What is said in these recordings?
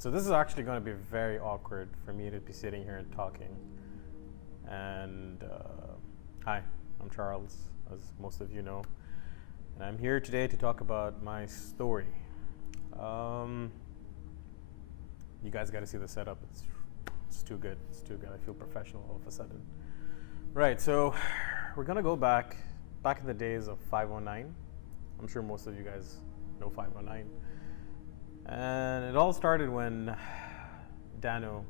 So this is actually going to be very awkward for me to be sitting here and talking. And hi, I'm Charles, as most of you know. And I'm here today to talk about my story. You guys got to see the setup. It's too good. It's too good. I feel professional all of a sudden. Right, so we're going to go back in the days of 509. I'm sure most of you guys know 509. And it all started when Dano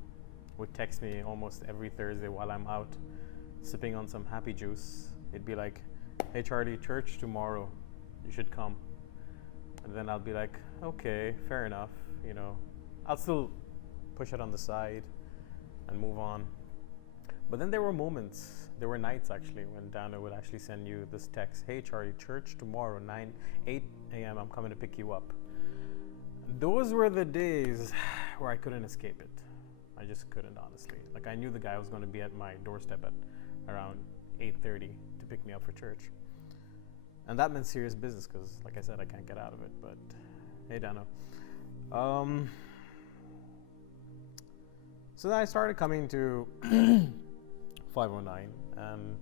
would text me almost every Thursday while I'm out sipping on some happy juice. He'd be like, "Hey Charlie, church tomorrow, you should come." And then I'll be like, "Okay, fair enough, you know." I'll still push it on the side and move on. But then there were nights actually, when Dano would actually send you this text, "Hey Charlie, church tomorrow, 8 a.m., I'm coming to pick you up." Those were the days where I couldn't escape it. I just couldn't, honestly. Like, I knew the guy was going to be at my doorstep at around 8:30 to pick me up for church. And that meant serious business because, like I said, I can't get out of it. But hey, Dano. So then I started coming to 509, and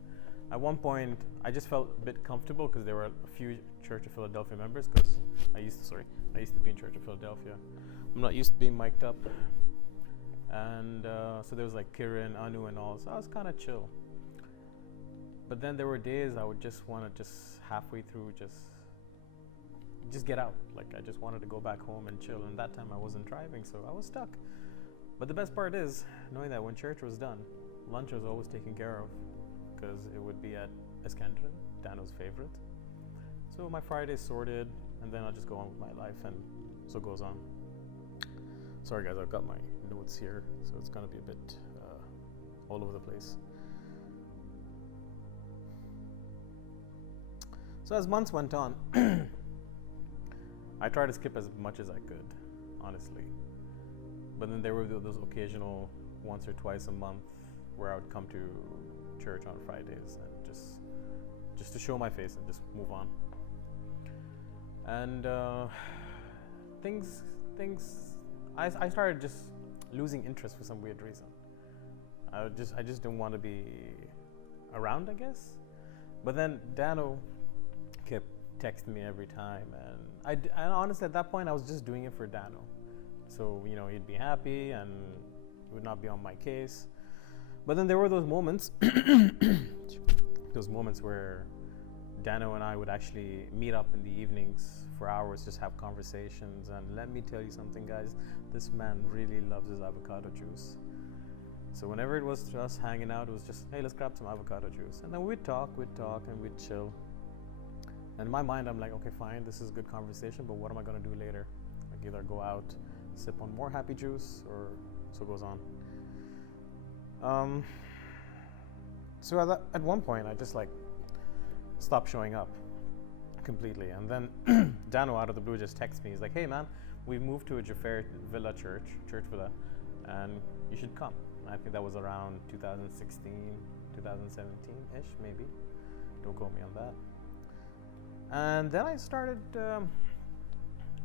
at one point I just felt a bit comfortable because there were a few Church of Philadelphia members, because I used to be in Church of Philadelphia. I'm not used to being mic'd up. And so there was like Kiran, Anu and all, so I was kind of chill. But then there were days I would just want to just halfway through just get out. Like, I just wanted to go back home and chill, and that time I wasn't driving, so I was stuck. But the best part is knowing that when church was done, lunch was always taken care of, because it would be at Eskandrin, Dano's favorite. So my Friday's sorted, and then I'll just go on with my life, and so it goes on. Sorry guys, I've got my notes here, so it's gonna be a bit all over the place. So as months went on, I tried to skip as much as I could, honestly. But then there were those occasional once or twice a month where I would come to church on Fridays and just to show my face and just move on. And I started just losing interest for some weird reason. I just didn't want to be around, I guess. But then Dano kept texting me every time, and I honestly at that point I was just doing it for Dano. So, you know, he'd be happy and he would not be on my case. But then there were those moments where Dano and I would actually meet up in the evenings for hours, just have conversations. And let me tell you something, guys, this man really loves his avocado juice. So whenever it was us hanging out, it was just, "Hey, let's grab some avocado juice." And then we'd talk and we'd chill. And in my mind, I'm like, okay, fine, this is a good conversation, but what am I gonna do later? Like, either go out, sip on more happy juice, or so it goes on. So at one point, I just like stopped showing up completely. And then Dano out of the blue just texts me. He's like, "Hey man, we've moved to a Jafar Villa church villa, and you should come." And I think that was around 2016, 2017-ish, maybe. Don't quote me on that. And then I started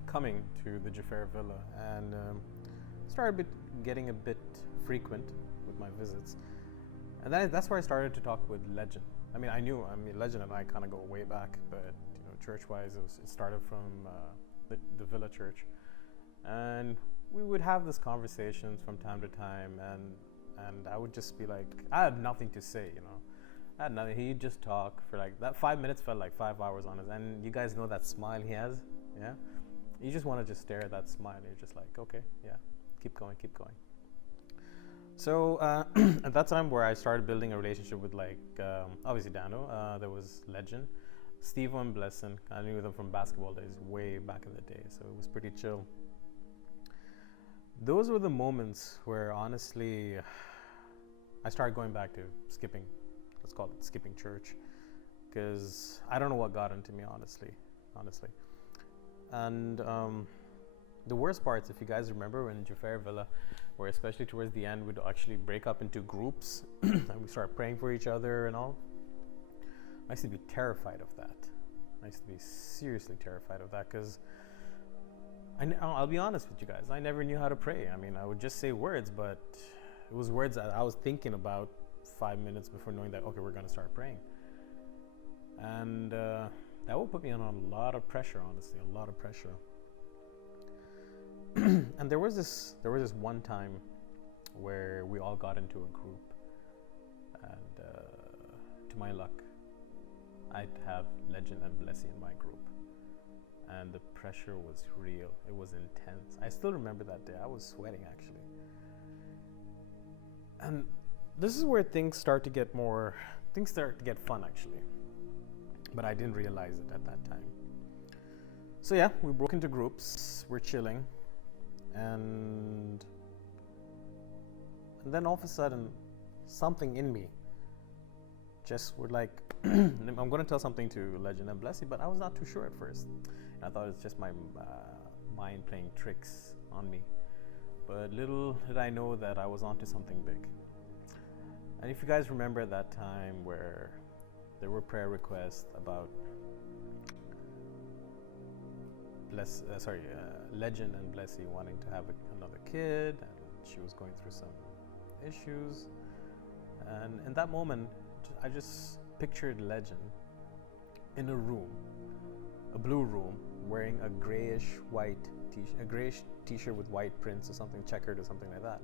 coming to the Jafar Villa, and started getting a bit frequent with my visits. And that's where I started to talk with Legend. I mean, Legend and I kind of go way back, but you know, church-wise, it started from the Villa Church, and we would have these conversations from time to time, and I would just be like, I had nothing to say, you know. I had nothing. He'd just talk for like that. 5 minutes felt like 5 hours on his. And you guys know that smile he has, yeah. You just want to just stare at that smile. You're just like, okay, yeah, keep going. So at that time, where I started building a relationship with, like, obviously Dano, there was Legend, Steve and Blesson. I knew them from basketball days, way back in the day, so it was pretty chill. Those were the moments where, honestly, I started going back to skipping. Let's call it skipping church, because I don't know what got into me, honestly. And the worst parts, if you guys remember, when Jafar Villa, where especially towards the end, we'd actually break up into groups and we start praying for each other and all. I used to be terrified of that. I used to be seriously terrified of that, because I'll be honest with you guys. I never knew how to pray. I mean, I would just say words, but it was words that I was thinking about 5 minutes before knowing that, okay, we're going to start praying. And that would put me on a lot of pressure, honestly, a lot of pressure. And there was this one time where we all got into a group, and to my luck, I'd have Legend and Blessy in my group, and the pressure was real. It was intense. I still remember that day. I was sweating, actually. And this is where things start to get fun, actually. But I didn't realize it at that time. So yeah, we broke into groups. We're chilling, and then all of a sudden, something in me just were like, I'm going to tell something to Legend and Blessy, but I was not too sure at first. I thought it was just my mind playing tricks on me. But little did I know that I was onto something big. And if you guys remember that time where there were prayer requests about Legend and Blessy wanting to have another kid, and she was going through some issues. And in that moment, I just pictured Legend in a room, a blue room, wearing a grayish t-shirt with white prints or something, checkered or something like that.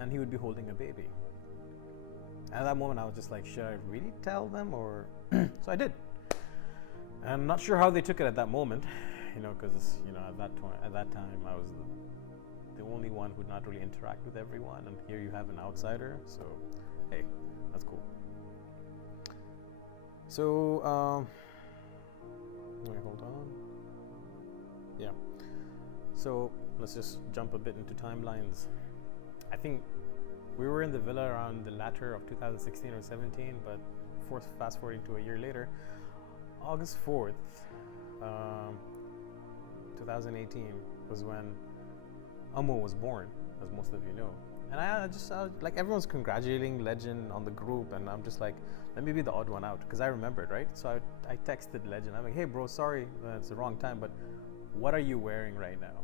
And he would be holding a baby. At that moment, I was just like, should I really tell them, or? So I did. And I'm not sure how they took it at that moment, because at that time I was the only one who'd not really interact with everyone, and here you have an outsider. So, hey, that's cool. So, wait, hold on. Yeah. So let's just jump a bit into timelines. I think we were in the villa around the latter of 2016 or 17, but fast forwarding to a year later, August 4th, 2018 was when Amo was born, as most of you know. And I was like, everyone's congratulating Legend on the group, and I'm just like, let me be the odd one out, because I remembered, right? So I texted Legend. I'm like, hey bro, sorry, it's the wrong time, but what are you wearing right now?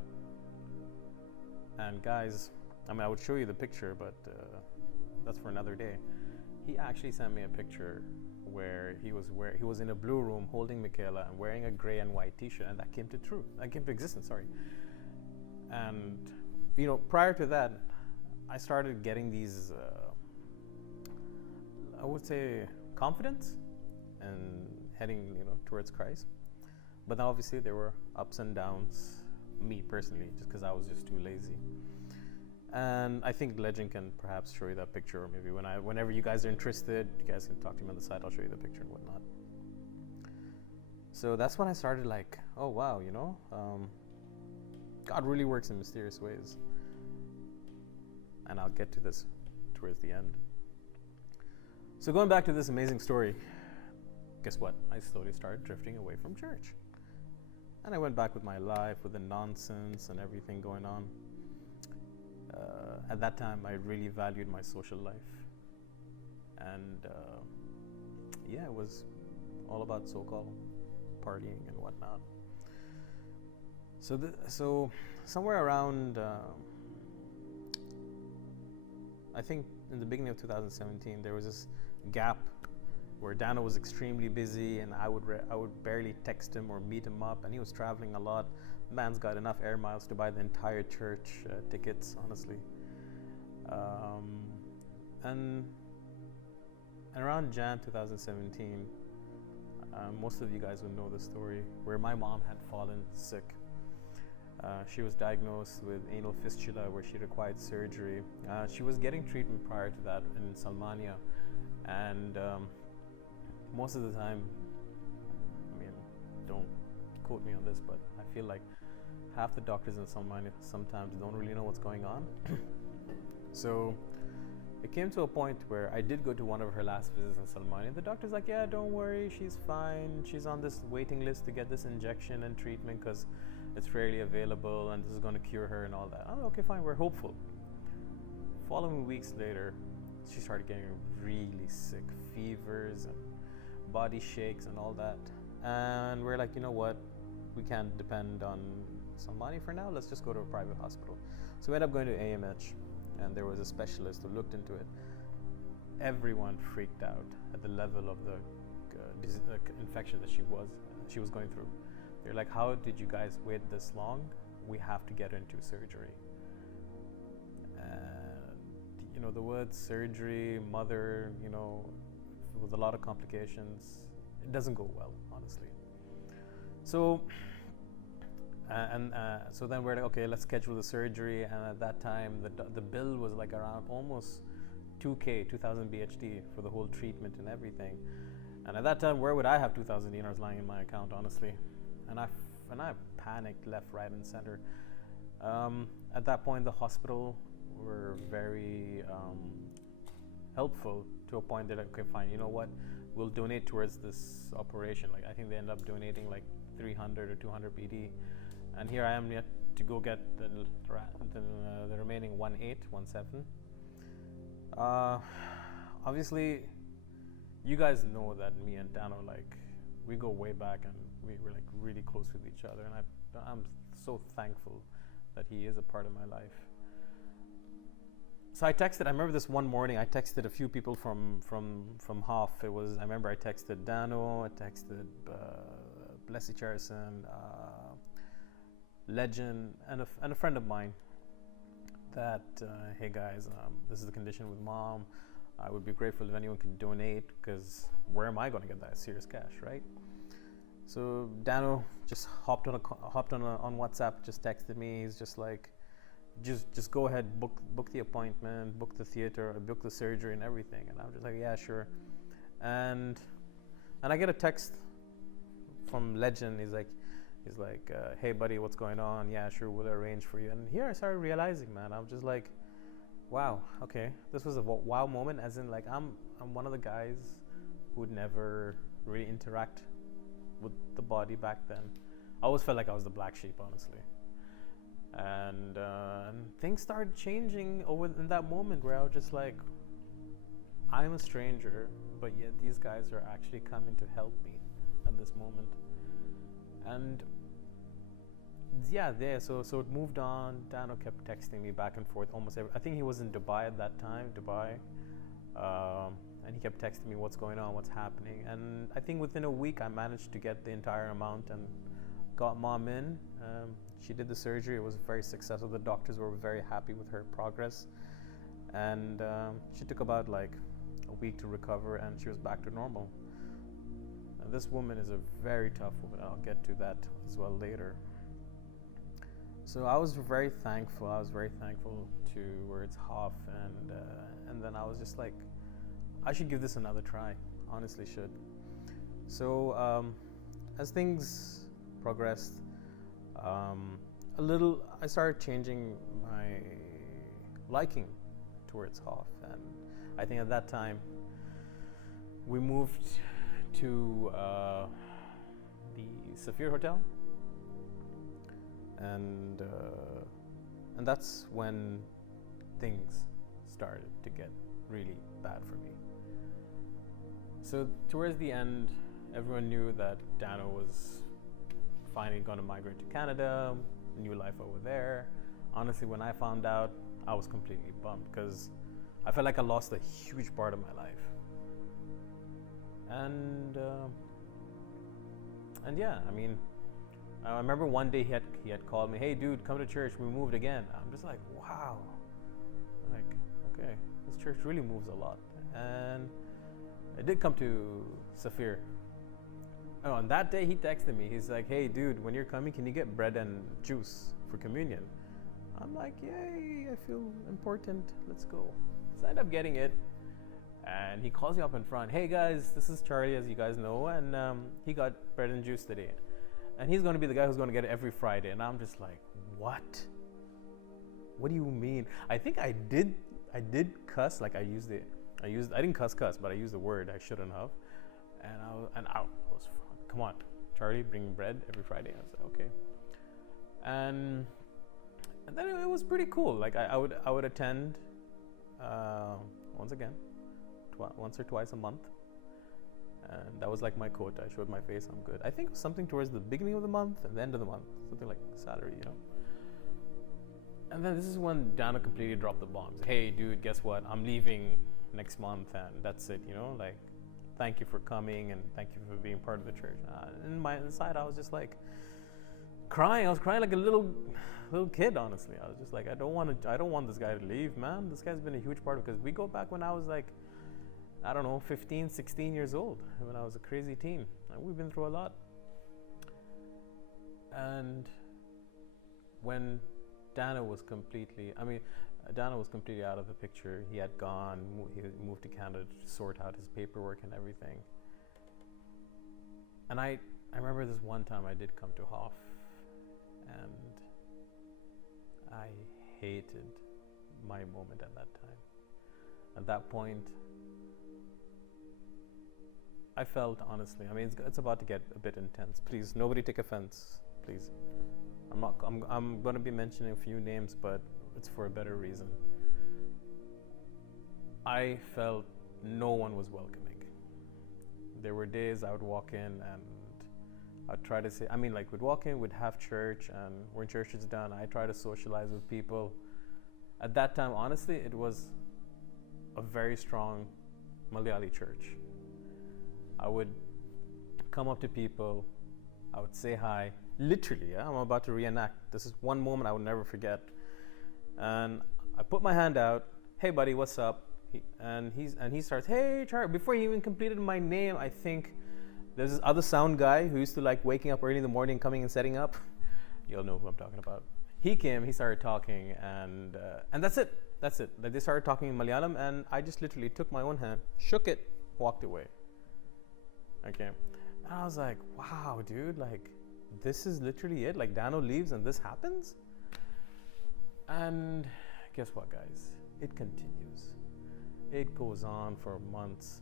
And guys, I would show you the picture, but that's for another day. He actually sent me a picture where he was in a blue room holding Michaela and wearing a gray and white t-shirt, and that came to existence, sorry. And prior to that, I started getting these I would say confidence and heading towards Christ. But then obviously there were ups and downs, me personally, just because I was just too lazy. And I think Legend can perhaps show you that picture, or maybe whenever you guys are interested, you guys can talk to me on the side. I'll show you the picture and whatnot. So that's when I started like, oh wow, God really works in mysterious ways. And I'll get to this towards the end. So going back to this amazing story, guess what? I slowly started drifting away from church. And I went back with my life, with the nonsense and everything going on. At that time, I really valued my social life. And it was all about so-called partying and whatnot. So somewhere around, I think in the beginning of 2017, there was this gap where Dano was extremely busy, and I would barely text him or meet him up, and he was traveling a lot. Man's got enough air miles to buy the entire church tickets, honestly. And around Jan 2017, most of you guys would know the story, where my mom had fallen sick. She was diagnosed with anal fistula, where she required surgery. She was getting treatment prior to that in Salmania, and most of the time, don't quote me on this, but I feel like half the doctors in Salmania sometimes don't really know what's going on. So it came to a point where I did go to one of her last visits in Salmania. The doctor's like, yeah, don't worry, she's fine. She's on this waiting list to get this injection and treatment because it's rarely available, and this is going to cure her and all that. Oh, okay, fine, we're hopeful. Following weeks later, she started getting really sick, fevers and body shakes and all that. And we're like, you know what? We can't depend on some money for now. Let's just go to a private hospital. So we ended up going to AMH, and there was a specialist who looked into it. Everyone freaked out at the level of the infection that she was going through. They're like, how did you guys wait this long? We have to get her into surgery. And the word surgery, mother, with a lot of complications, it doesn't go well, honestly. So so then we're like, okay, let's schedule the surgery. And at that time, the bill was like around almost 2,000 BHD for the whole treatment and everything. And at that time, where would I have 2,000 dinars lying in my account, honestly? And I panicked left, right, and center. At that point, the hospital were very helpful to a point that, okay, fine, you know what? We'll donate towards this operation. Like, I think they end up donating like 300 or 200 BD. And here I am yet to go get the remaining 1.7. Obviously, you guys know that me and Dano, like, we go way back, and we were like really close with each other, and I'm so thankful that he is a part of my life. So I remember this one morning, I texted a few people from Hoff. I remember I texted Dano, I texted Blessy Charison, Legend, and a friend of mine that, hey guys, this is the condition with mom. I would be grateful if anyone could donate, because where am I going to get that serious cash, right? So Dano just hopped on WhatsApp, just texted me. He's just like, just go ahead, book the appointment, book the theater, book the surgery and everything. And I'm just like, yeah, sure. And I get a text from Legend. He's like, hey buddy, what's going on? Yeah, sure, we'll arrange for you. And here I started realizing, man, I'm just like, wow, okay, this was a wow moment, as in, like, I'm one of the guys who would never really interact with the body back then. I always felt like I was the black sheep, honestly. And things started changing in that moment, where I was just like, I'm a stranger, but yet these guys are actually coming to help me at this moment. And yeah, so it moved on. Dano kept texting me back and forth almost I think he was in Dubai at that time, and he kept texting me, what's going on, what's happening. And I think within a week I managed to get the entire amount and got mom in. She did the surgery. It was very successful. The doctors were very happy with her progress, and she took about like a week to recover, and she was back to normal. And this woman is a very tough woman. I'll get to that as well later. So I was very thankful. Towards Hoff, and then I was just like, I should give this another try. Honestly, should. So as things progressed, I started changing my liking towards Hoff, and I think at that time we moved to the Saphir Hotel. And that's when things started to get really bad for me. So towards the end, everyone knew that Dano was finally going to migrate to Canada, new life over there. Honestly, when I found out, I was completely bummed, because I felt like I lost a huge part of my life. And yeah, I mean, I remember one day he had called me, hey dude, come to church, we moved again. I'm just like, wow. I'm like, okay, this church really moves a lot. And I did come to Saphir. Oh, and that day he texted me. He's like, hey dude, when you're coming, can you get bread and juice for communion? I'm like, yay, I feel important, let's go. So I end up getting it. And he calls me up in front, hey guys, this is Charlie, as you guys know, and he got bread and juice today. And he's going to be the guy who's going to get it every Friday. And I'm just like, what? What do you mean? I think I did cuss. Like I didn't cuss, but I used the word I shouldn't have. And I was, come on, Charlie, bring bread every Friday. I was like, okay. And then it was pretty cool. Like I would attend once or twice a month. And that was like my quote. I showed my face, I'm good. I think it was something towards the beginning of the month and the end of the month, something like Saturday, you know. And then this is when Dana completely dropped the bombs. Hey, dude, guess what? I'm leaving next month, and that's it, you know. Like, thank you for coming and thank you for being part of the church. And my inside, I was just like crying. I was crying like a little kid, honestly. I was just like, I don't want this guy to leave, man. This guy's been a huge part of it, because we go back when I was like, I don't know, 15, 16 years old, when I was a crazy teen. And we've been through a lot. And when Dana was completely out of the picture. He had gone, he moved to Canada to sort out his paperwork and everything. And I remember this one time I did come to Hoff, and I hated my moment at that time. At that point, I felt, honestly, I mean, it's about to get a bit intense. Please, nobody take offense, please. I'm going to be mentioning a few names, but it's for a better reason. I felt no one was welcoming. There were days I would walk in and I'd try to say, I mean, like, we'd walk in, we'd have church, and when church is done, I try to socialize with people. At that time, honestly, it was a very strong Malayali church. I would come up to people, I would say hi, literally, yeah, I'm about to reenact. This is one moment I will never forget. And I put my hand out, hey buddy, what's up? He starts, hey Char. Before he even completed my name, I think there's this other sound guy who used to like waking up early in the morning, coming and setting up. You'll know who I'm talking about. He came, he started talking, and that's it. Like, they started talking in Malayalam, and I just literally took my own hand, shook it, walked away. Okay, and I was like, wow, dude, like, this is literally it. Like, Dano leaves and this happens. And guess what, guys? It continues. It goes on for months.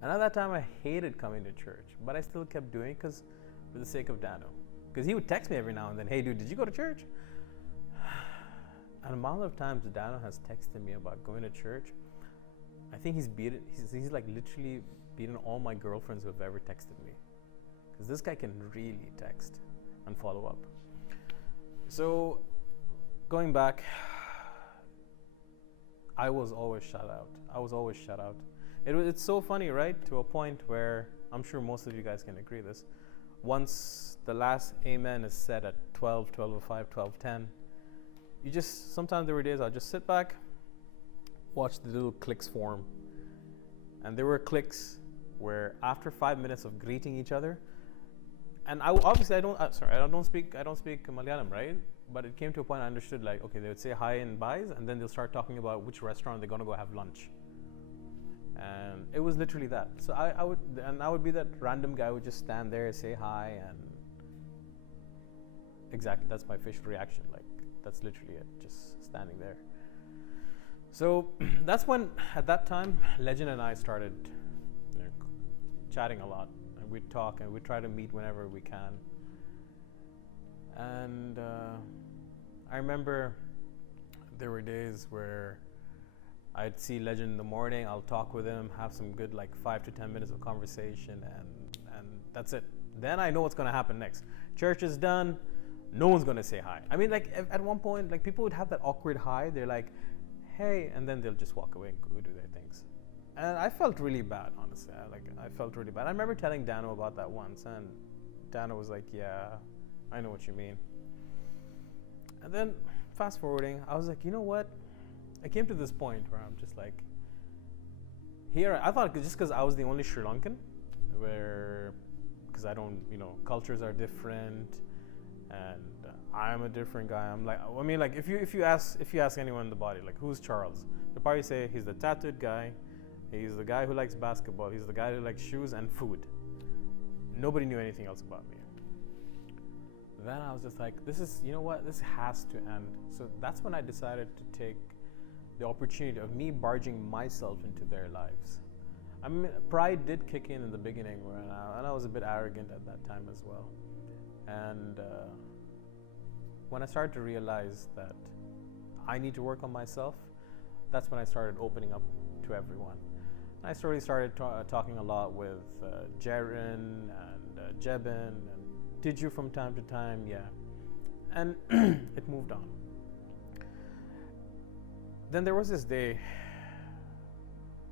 And at that time, I hated coming to church, but I still kept doing it because, for the sake of Dano. Because he would text me every now and then, hey, dude, did you go to church? And the amount of times Dano has texted me about going to church, I think he's like literally beaten all my girlfriends who have ever texted me. Because this guy can really text and follow up. So, going back, I was always shut out. It's so funny, right? To a point where I'm sure most of you guys can agree this. Once the last amen is said at 12, 12:05, 12:10, sometimes there were days I'll just sit back, watch the little cliques form. And there were cliques where after 5 minutes of greeting each other, and I don't speak Malayalam, right? But it came to a point I understood, like, okay, they would say hi and byes, and then they'll start talking about which restaurant they're gonna go have lunch. And it was literally that. So I would be that random guy who would just stand there, say hi, and exactly, that's my facial reaction. Like, that's literally it, just standing there. So that's when, at that time, Legend and I started chatting a lot. And we'd talk and we'd try to meet whenever we can. And I remember there were days where I'd see Legend in the morning, I'll talk with him, have some good like 5 to 10 minutes of conversation, and that's it. Then I know what's gonna happen next. Church is done, no one's gonna say hi. I mean, like, at one point, like, people would have that awkward hi, they're like, hey, and then they'll just walk away and go do their things. And I felt really bad, honestly. I felt really bad. I remember telling Dano about that once, and Dano was like, yeah, I know what you mean. And then, fast forwarding, I was like, you know what? I came to this point where I'm just like, here, I thought just because I was the only Sri Lankan, because I don't, cultures are different, and I'm a different guy. I'm like, I mean, like, if you ask anyone in the body, like, who's Charles? They'll probably say he's the tattooed guy, he's the guy who likes basketball, he's the guy who likes shoes and food. Nobody knew anything else about me. Then I was just like, this has to end. So that's when I decided to take the opportunity of me barging myself into their lives. I mean, pride did kick in the beginning, and I was a bit arrogant at that time as well. And when I started to realize that I need to work on myself, that's when I started opening up to everyone. I slowly started talking a lot with Jaren and Jebin and Diju from time to time, yeah. And it moved on. Then there was this day,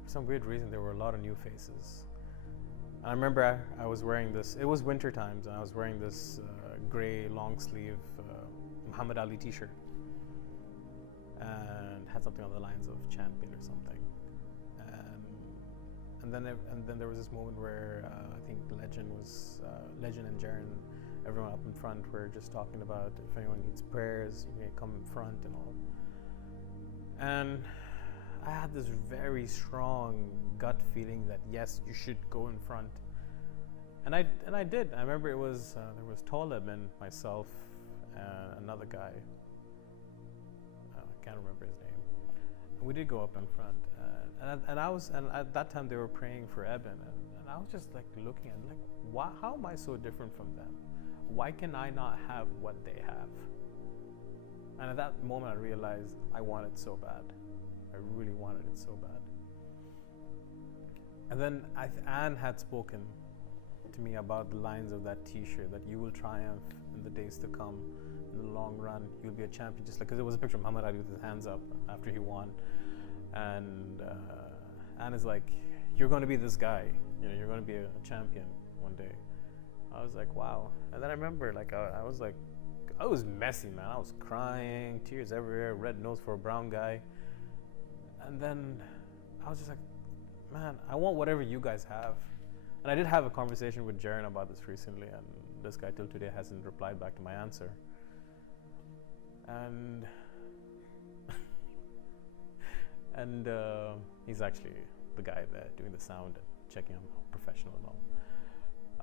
for some weird reason, there were a lot of new faces. I remember I was wearing this, it was winter times, and I was wearing this gray long sleeve Muhammad Ali t-shirt. And had something on the lines of champion or something. And then there was this moment where I think Legend and Jaren, everyone up in front, were just talking about if anyone needs prayers, you may come in front and all. And I had this very strong gut feeling that yes, you should go in front. And I did. I remember it was there was Talib and myself and another guy. I can't remember his name. And we did go up in front. And at that time they were praying for Eben, and I was just like looking at like, why, how am I so different from them? Why can I not have what they have? And at that moment I realized I want it so bad. I really wanted it so bad. And then Anne had spoken to me about the lines of that t-shirt, that you will triumph in the days to come. In the long run, you'll be a champion. Just like, because there was a picture of Muhammad Ali with his hands up after he won. And Anne is like, you're going to be this guy. You know, you're going to be a champion one day. I was like, wow. And then I remember, like, I was like, I was messy, man. I was crying, tears everywhere, red nose for a brown guy. And then I was just like, man, I want whatever you guys have. And I did have a conversation with Jaren about this recently, and this guy till today hasn't replied back to my answer. And he's actually the guy there doing the sound and checking I'm professional and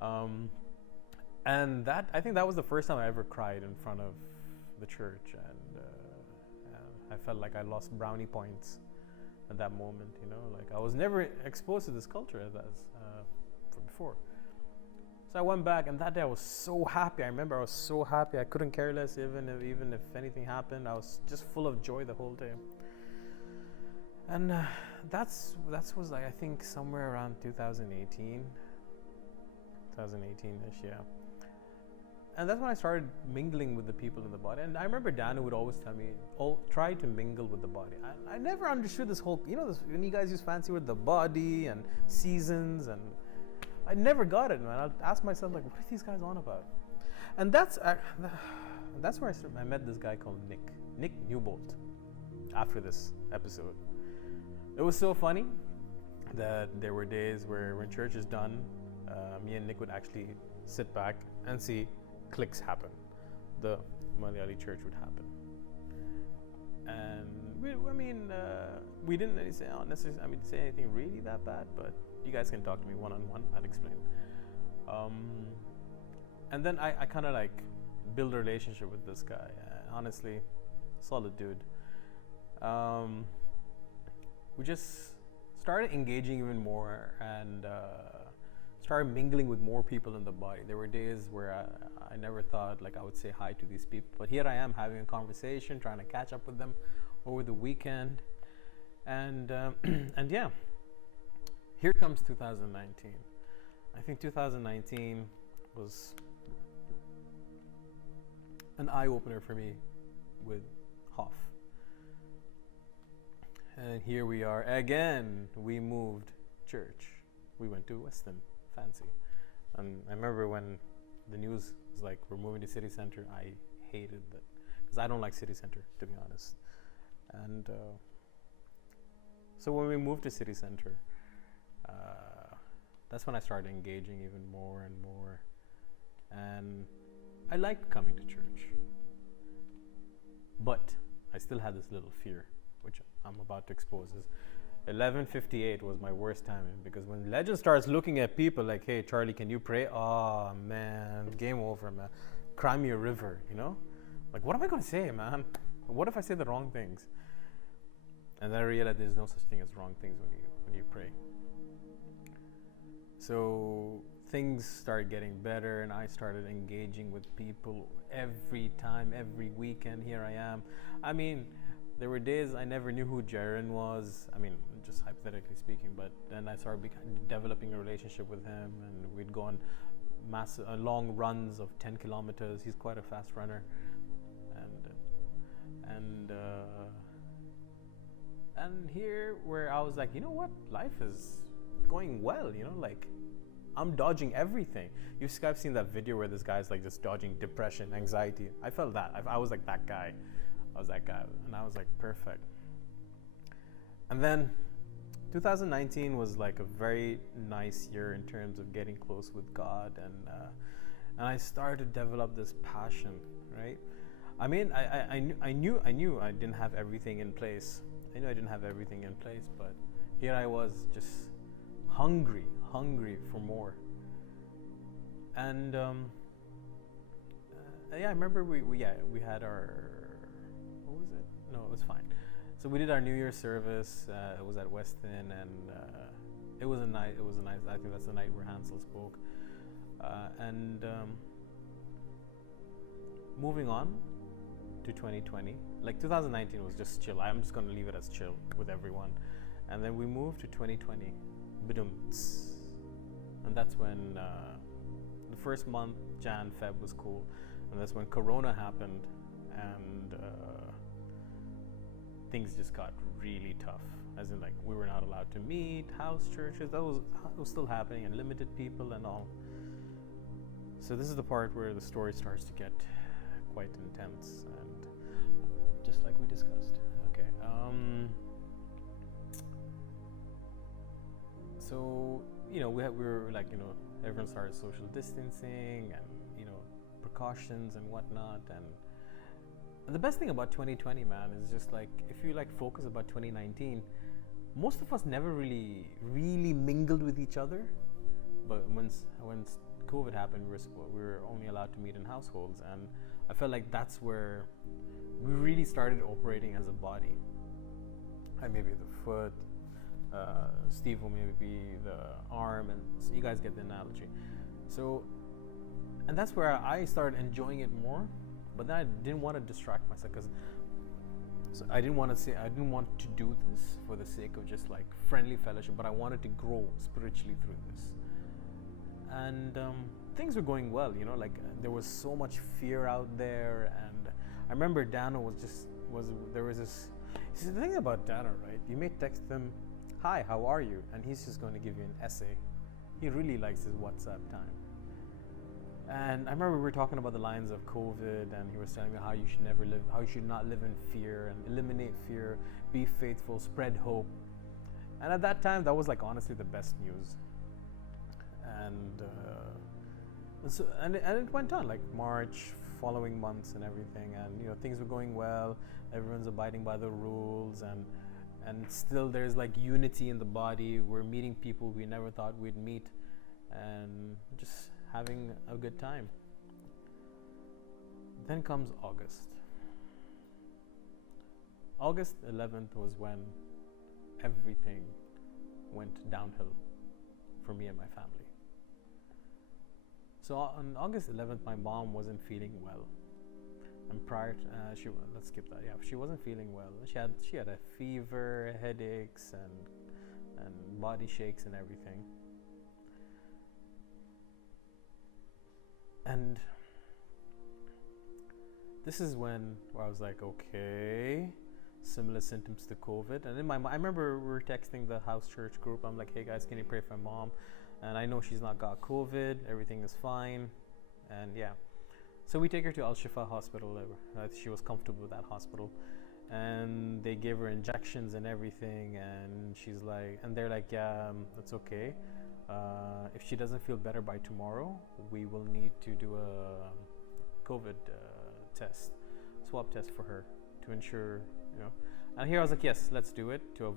all. And that, I think that was the first time I ever cried in front of the church, and I felt like I lost brownie points at that moment. You know, like I was never exposed to this culture as from before. So I went back, and that day I was so happy. I remember I was so happy. I couldn't care less, even if anything happened. I was just full of joy the whole day. And that was like, I think somewhere around 2018-ish, yeah. And that's when I started mingling with the people in the body. And I remember Danu would always tell me, "Oh, try to mingle with the body." I never understood this whole, you know, when you guys use fancy with the body and seasons, and I never got it, man. I'd ask myself, like, what are these guys on about? And that's where I met this guy called Nick Newbolt after this episode. It was so funny that there were days where when church is done, me and Nick would actually sit back and see clicks happen. The Malayali church would happen. And we didn't necessarily say anything really that bad, but you guys can talk to me one-on-one, I'll explain. And then I kind of like build a relationship with this guy. Honestly, solid dude. We just started engaging even more and started mingling with more people in the body. There were days where I never thought like I would say hi to these people, but here I am having a conversation, trying to catch up with them over the weekend. And and yeah, here comes 2019. I think 2019 was an eye-opener for me with Hoff. And here we are again. We moved church. We went to Weston, fancy. And I remember when the news was like, we're moving to city center, I hated that. Because I don't like city center, to be honest. And so when we moved to city center, that's when I started engaging even more and more. And I liked coming to church. But I still had this little fear, which I'm about to expose. Is 11:58 was my worst timing, because when Legend starts looking at people like, hey, Charlie, can you pray? Oh, man, game over, man. Cry me a river, you know? Like, what am I going to say, man? What if I say the wrong things? And then I realized there's no such thing as wrong things when you pray. So things started getting better, and I started engaging with people every time, every weekend. Here I am. I mean, there were days I never knew who Jaron was. I mean, just hypothetically speaking, but then I started developing a relationship with him, and we'd go on massive, long runs of 10 kilometers. He's quite a fast runner, and here where I was like, you know what, life is going well. Like I'm dodging everything. I've seen that video where this guy's like just dodging depression, anxiety. I felt that. I was like that guy. And I was like, perfect. And then 2019 was like a very nice year in terms of getting close with God, and I started to develop this passion, right? I mean, I knew I didn't have everything in place. But here I was, just hungry for more. And yeah, I remember we had our, what was it? No, it was fine. So we did our New Year's service. It was at Weston, and it was a nice. I think that's the night where Hansel spoke. And moving on to 2020, like 2019 was just chill. I'm just gonna leave it as chill with everyone. And then we moved to 2020, and that's when the first month, Jan, Feb, was cool, and that's when Corona happened, and things just got really tough. As in, like, we were not allowed to meet, house churches, that was still happening, and limited people and all. So this is the part where the story starts to get quite intense, and just like we discussed. Okay. So we were like, everyone started social distancing and precautions and whatnot, and the best thing about 2020, man, is just like, if you like focus about 2019, most of us never really mingled with each other. But when COVID happened, we were only allowed to meet in households, and I felt like that's where we really started operating as a body. I maybe the foot, Steve will maybe be the arm, and so you guys get the analogy. So, and that's where I started enjoying it more. But then I didn't want to distract myself, because I didn't want to do this for the sake of just like friendly fellowship, but I wanted to grow spiritually through this. And things were going well, like there was so much fear out there, and I remember Dano there was this. See, the thing about Dano, right? You may text him, "Hi, how are you?" and he's just going to give you an essay. He really likes his WhatsApp time. And I remember we were talking about the lines of COVID, and he was telling me how you should not live in fear, and eliminate fear, be faithful, spread hope. And at that time, that was like honestly the best news. And it went on like March, following months, and everything, and things were going well. Everyone's abiding by the rules, and still there's like unity in the body. We're meeting people we never thought we'd meet, and just having a good time. Then comes August. August 11th was when everything went downhill for me and my family. So on August 11th, my mom wasn't feeling well. And let's skip that. Yeah, she wasn't feeling well. She had a fever, headaches, and body shakes and everything. And this is when I was like, okay, similar symptoms to COVID. And in I remember we were texting the house church group. I'm like, hey guys, can you pray for my mom? And I know she's not got COVID. Everything is fine. And yeah. So we take her to Al Shifa Hospital. She was comfortable with that hospital. And they gave her injections and everything. And she's like, and they're like, yeah, that's okay. If she doesn't feel better by tomorrow, we will need to do a COVID swab test for her to ensure, And here I was like, yes, let's do it to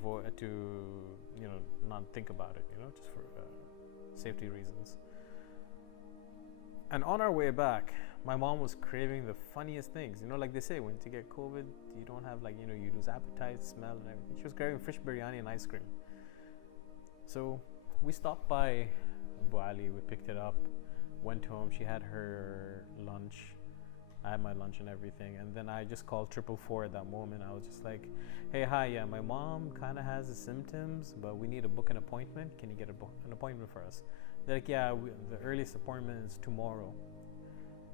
not think about it, just for safety reasons. And on our way back, my mom was craving the funniest things, like they say, when you get COVID, you don't have you lose appetite, smell, and everything. She was craving fish biryani and ice cream. So we stopped by Bali, we picked it up, went home, she had her lunch, I had my lunch and everything, and then I just called 444 at that moment. I was just like, hey, hi, yeah, my mom kind of has the symptoms, but we need to book an appointment. Can you get an appointment for us? They're like, yeah, the earliest appointment is tomorrow.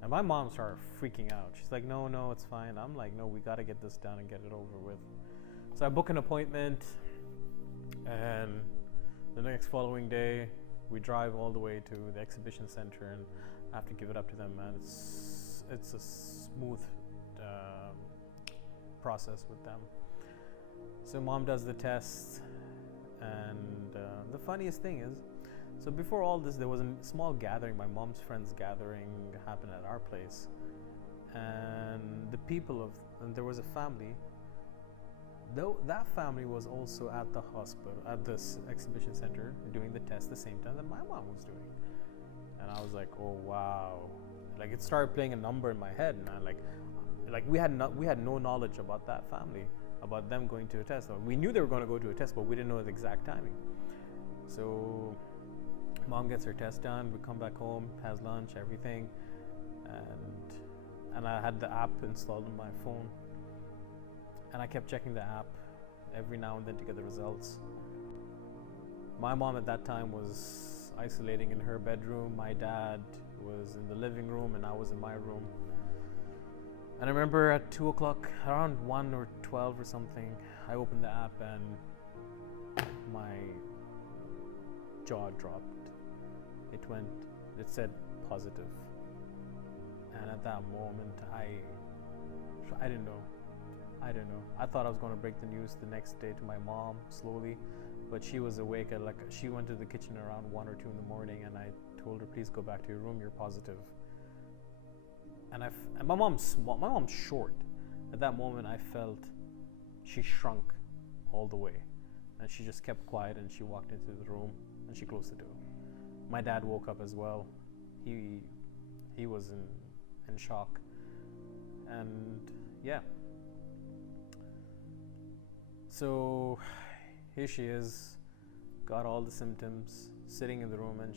And my mom started freaking out. She's like, no, it's fine. I'm like, no, we got to get this done and get it over with. So I book an appointment, and the next following day, we drive all the way to the exhibition center, and I have to give it up to them, man. It's a smooth process with them. So mom does the test, and the funniest thing is, so before all this, there was a small gathering, my mom's friends gathering happened at our place, and and there was a family. Though that family was also at the hospital, at this exhibition center, doing the test the same time that my mom was doing. And I was like, oh wow. Like it started playing a number in my head, and I like we had no knowledge about that family, about them going to a test. We knew they were going to go to a test, but we didn't know the exact timing. So mom gets her test done, we come back home, has lunch, everything, and I had the app installed on my phone. And I kept checking the app every now and then to get the results. My mom at that time was isolating in her bedroom. My dad was in the living room, and I was in my room. And I remember at 2 o'clock, around 1 or 12 or something, I opened the app and my jaw dropped. It said positive. And at that moment, I didn't know. I thought I was going to break the news the next day to my mom slowly, but she was awake. She went to the kitchen around 1 or 2 in the morning, and I told her, please go back to your room, you're positive. And my mom's small, my mom's short. At that moment, I felt she shrunk all the way, and she just kept quiet, and she walked into the room and she closed the door. My dad woke up as well. He was in shock, and yeah. So here she is, got all the symptoms, sitting in the room, and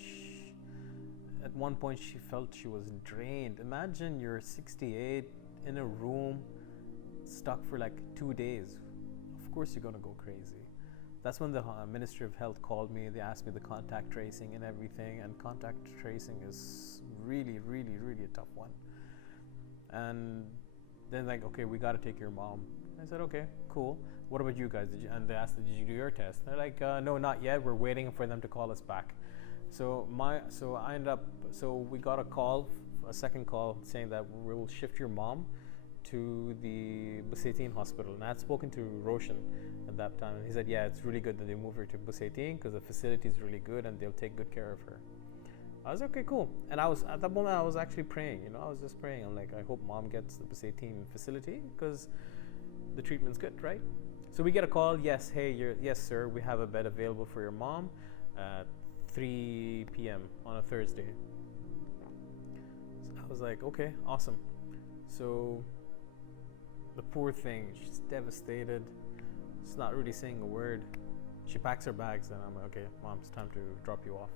at one point she felt she was drained. Imagine you're 68 in a room, stuck for like 2 days. Of course you're gonna go crazy. That's when the Ministry of Health called me. They asked me the contact tracing and everything, and contact tracing is really, really, really a tough one. And then like, okay, we gotta take your mom. I said, okay, cool. What about you guys? And they asked, did you do your test? They're like, no, not yet. We're waiting for them to call us back. So we got a second call saying that we will shift your mom to the Busatin hospital. And I had spoken to Roshan at that time. And he said, yeah, it's really good that they move her to Busatin because the facility is really good and they'll take good care of her. I was okay, cool. And at that moment I was actually praying, I was just praying. I'm like, I hope mom gets the Busatin facility because the treatment's good, right? So we get a call, yes, hey, yes sir, we have a bed available for your mom at 3 p.m. on a Thursday. So I was like, okay, awesome. So the poor thing, she's devastated. She's not really saying a word. She packs her bags and I'm like, okay, mom, it's time to drop you off.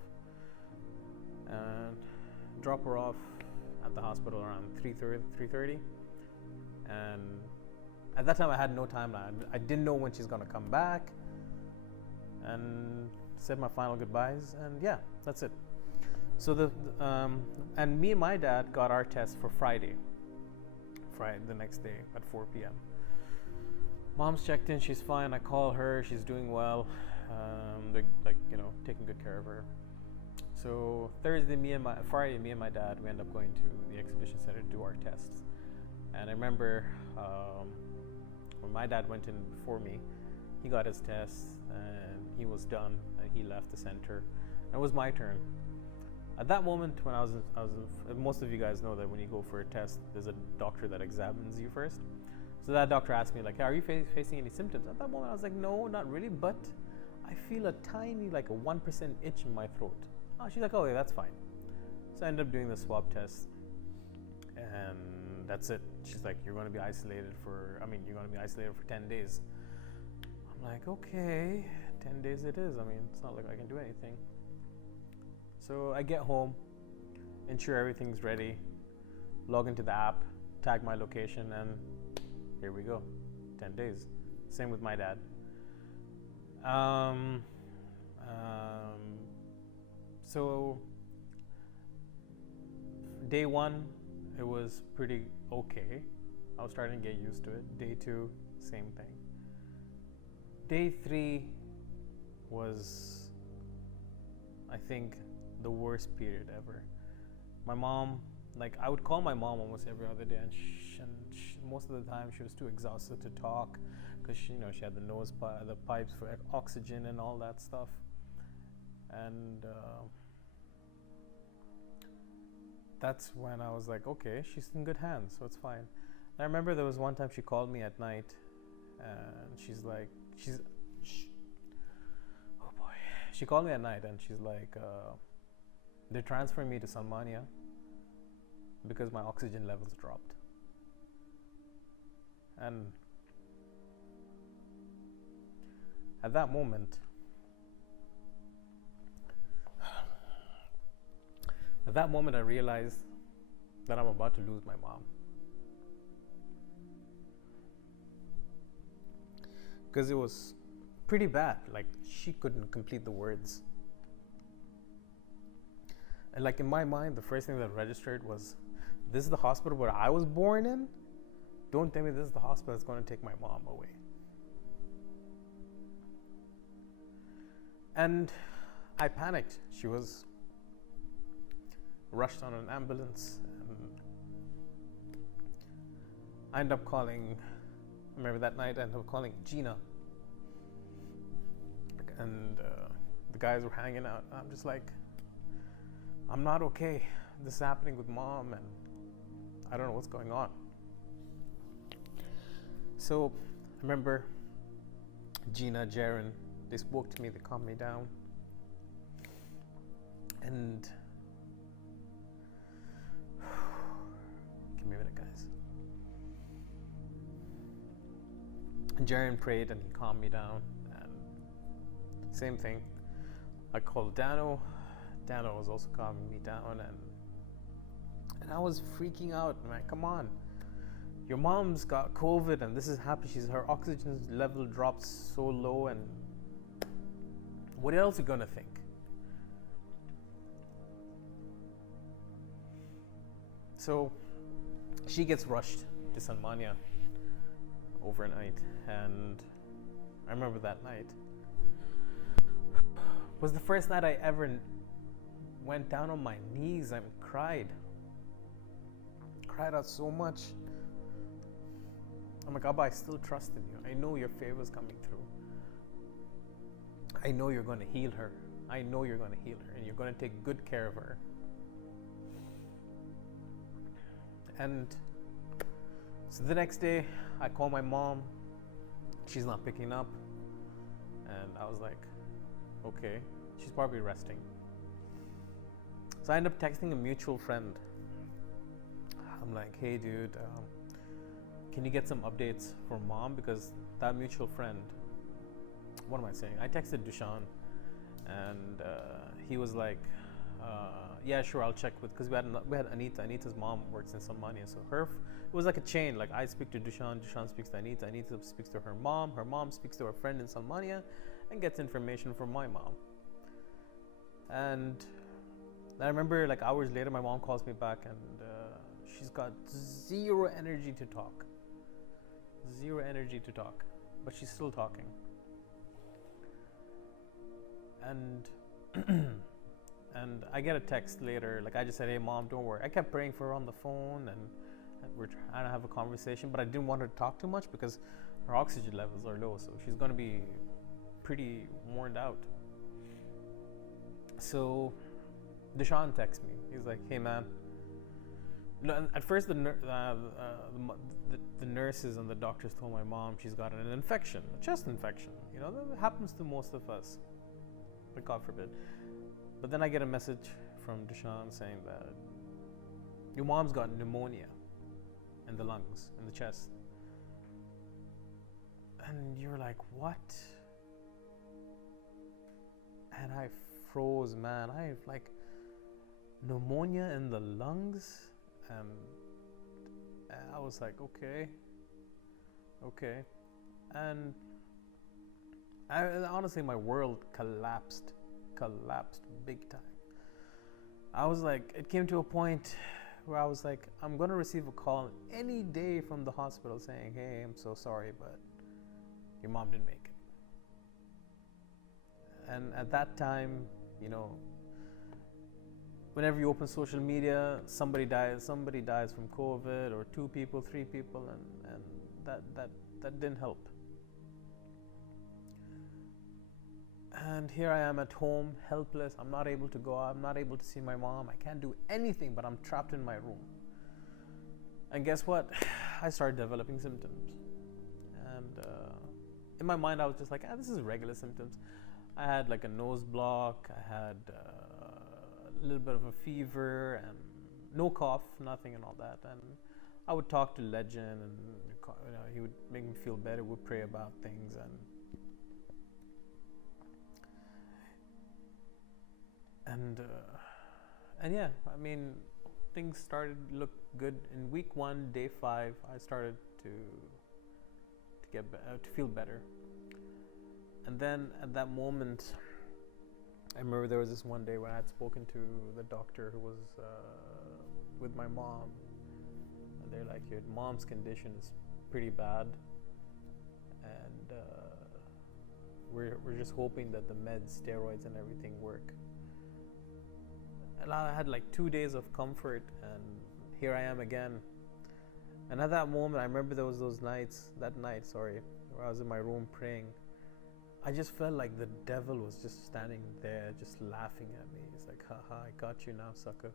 And drop her off at the hospital around 3:30. And at that time, I had no timeline. I didn't know when she's gonna come back, and said my final goodbyes, and yeah, that's it. So and me and my dad got our test for Friday, the next day at 4 p.m. Mom's checked in, she's fine. I call her, she's doing well. They're taking good care of her. So Friday, me and my dad, we end up going to the exhibition center to do our tests. And I remember when my dad went in before me, he got his test and he was done and he left the center. And it was my turn. At that moment, when I was most of you guys know that when you go for a test, there's a doctor that examines you first. So that doctor asked me, like, hey, are you facing any symptoms? At that moment, I was like, no, not really, but I feel a tiny, like a 1% itch in my throat. Oh, she's like, oh, yeah, that's fine. So I ended up doing the swab test, and that's it. She's like, you're going to be isolated for 10 days. I'm like, okay, 10 days it is. I mean, it's not like I can do anything. So I get home, ensure everything's ready, log into the app, tag my location, and here we go. 10 days. Same with my dad. So day one, it was pretty okay. I was starting to get used to it. Day two, same thing. Day three was, I think, the worst period ever. My mom, like, I would call my mom almost every other day, and most of the time she was too exhausted to talk, because she had the pipes for oxygen and all that stuff. And that's when I was like, okay, she's in good hands, so it's fine. I remember there was one time she called me at night, and she called me at night, and she's like, they're transferring me to Salmania because my oxygen levels dropped. And at that moment, I realized that I'm about to lose my mom. Because it was pretty bad. Like, she couldn't complete the words. And like, in my mind, the first thing that registered was, this is the hospital where I was born in? Don't tell me this is the hospital that's going to take my mom away. And I panicked. She was rushed on an ambulance, and I ended up calling, remember that night, I ended up calling Gina, and the guys were hanging out. I'm just like, I'm not okay. This is happening with mom, and I don't know what's going on. So I remember Gina, Jaren, they spoke to me, they calmed me down, and give me a minute, guys. And Jaren prayed, and he calmed me down. And same thing, I called Dano. Dano was also calming me down, and I was freaking out. Man, come on, your mom's got COVID, and this is happening. Her oxygen level drops so low, and what else are you gonna think? So she gets rushed to Salmania overnight, and I remember that night was the first night I ever went down on my knees and cried out so much. I'm like, Abba, I still trust in you. I know your favor's coming through. I know you're going to heal her. I know you're going to heal her, and you're going to take good care of her. And so the next day, I call my mom. She's not picking up. And I was like, okay, she's probably resting. So I end up texting a mutual friend. I'm like, hey dude, can you get some updates for mom? Because that mutual friend, what am I saying? I texted Dushan, and he was like, yeah, sure, I'll check with, because we had Anita. Anita's mom works in Salmania, so it was like a chain. Like, I speak to Dushan, Dushan speaks to Anita, Anita speaks to her mom speaks to her friend in Salmania, and gets information from my mom. And I remember, like, hours later, my mom calls me back, and she's got zero energy to talk, but she's still talking. And and I get a text later, like, I just said, hey mom, don't worry. I kept praying for her on the phone, and we're trying to have a conversation, but I didn't want her to talk too much because her oxygen levels are low, so she's going to be pretty worn out. So Deshaun texts me. He's like, hey man, at first the nurses and the doctors told my mom she's got an infection, a chest infection. You know, that happens to most of us, but God forbid. But then I get a message from Deshaun saying that your mom's got pneumonia in the lungs, in the chest. And you're like, what? And I froze, man. I like, pneumonia in the lungs, and I was like, okay. And honestly, my world collapsed big time. I was like, it came to a point where I was like, I'm going to receive a call any day from the hospital saying, hey, I'm so sorry, but your mom didn't make it. And at that time, whenever you open social media, somebody dies from COVID, or 2 people, 3 people, and that didn't help. And here I am at home, helpless. I'm not able to go out. I'm not able to see my mom. I can't do anything, but I'm trapped in my room. And guess what? I started developing symptoms. And in my mind, I was just like, this is regular symptoms. I had like a nose block. I had a little bit of a fever and no cough, nothing and all that. And I would talk to Legend, and he would make me feel better. We'd pray about things, and yeah, I mean, things started to look good. In week 1, day 5, I started to feel better. And then at that moment, I remember there was this one day when I had spoken to the doctor who was with my mom, and they're like, your mom's condition is pretty bad, and we're just hoping that the meds, steroids, and everything work. And I had like 2 days of comfort, and here I am again. And at that moment, I remember there was that night, where I was in my room praying. I just felt like the devil was just standing there, just laughing at me. It's like, haha, I got you now, sucker.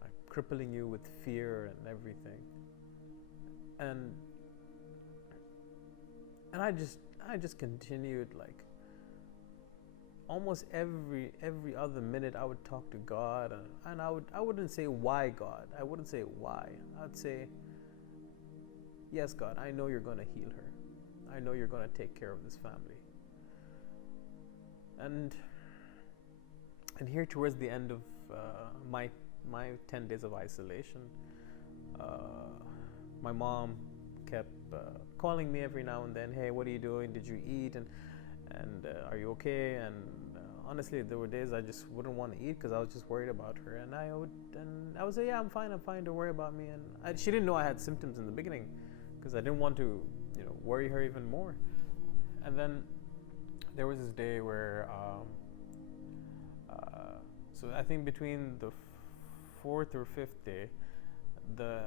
I'm crippling you with fear and everything. And I just continued, like, almost every other minute I would talk to God, and I wouldn't say why God. I wouldn't say why. I'd say, yes, God, I know you're going to heal her. I know you're going to take care of this family. And here towards the end of my 10 days of isolation, my mom kept calling me every now and then. Hey, what are you doing? Did you eat? And are you okay? And honestly, there were days I just wouldn't want to eat because I was just worried about her. And I would say, yeah, I'm fine. Don't worry about me. And she didn't know I had symptoms in the beginning because I didn't want to, worry her even more. And then there was this day where, so I think between the 4th or 5th day, there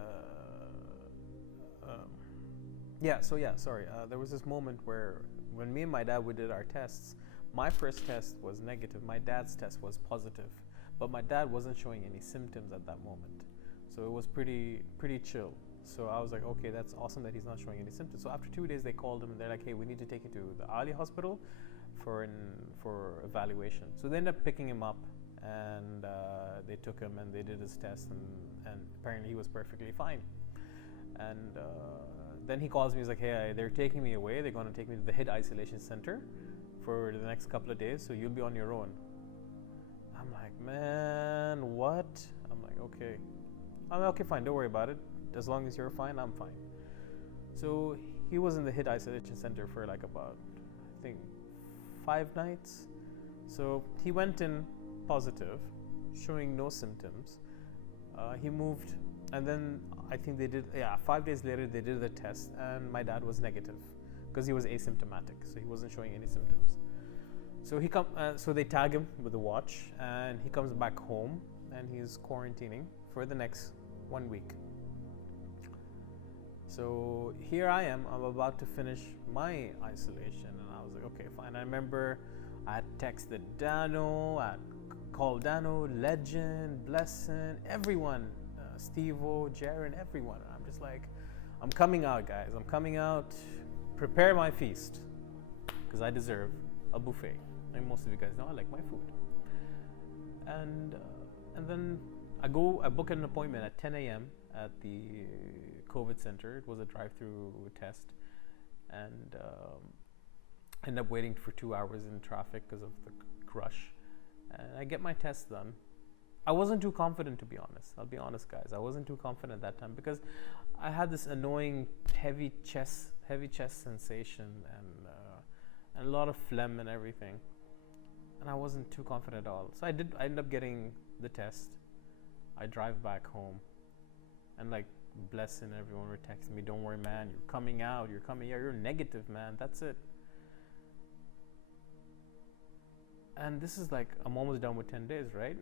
was this moment where when me and my dad, we did our tests, my first test was negative, my dad's test was positive, but my dad wasn't showing any symptoms at that moment. So it was pretty chill. So I was like, okay, that's awesome that he's not showing any symptoms. So after 2 days, they called him and they're like, hey, we need to take you to the Ali hospital for evaluation. So they ended up picking him up, and they took him and they did his test, and apparently he was perfectly fine. And then he calls me, he's like, hey, they're taking me away. They're going to take me to the HID isolation center for the next couple of days, so you'll be on your own. I'm like, man, what? I'm like, okay. I'm like, okay, fine, don't worry about it. As long as you're fine, I'm fine. So he was in the HID isolation center for like about, I think, 5 nights. So he went in positive, showing no symptoms. He moved, and then I think 5 days later they did the test, and my dad was negative because he was asymptomatic, so he wasn't showing any symptoms. So so they tag him with a watch, and he comes back home, and he's quarantining for the next 1 week. So here I am, I'm about to finish my isolation, and I was like, okay, fine. I remember I had texted Dano, I had called Dano, Legend, Blessing, everyone, Steve-O, Jaron, everyone. I'm just like, I'm coming out, guys. I'm coming out. Prepare my feast, because I deserve a buffet. And most of you guys know I like my food. And then I book an appointment at 10 a.m. at the COVID center. It was a drive-through test, and ended up waiting for 2 hours in traffic because of the rush. And I get my test done. I wasn't too confident, to be honest. I'll be honest, guys. I wasn't too confident that time because I had this annoying heavy chest sensation and a lot of phlegm and everything, and I wasn't too confident at all. So I ended up getting the test. I drive back home, and like Blessing, everyone were texting me, "Don't worry, man. You're coming out. You're coming out. You're negative, man. That's it." And this is like I'm almost done with 10 days, right?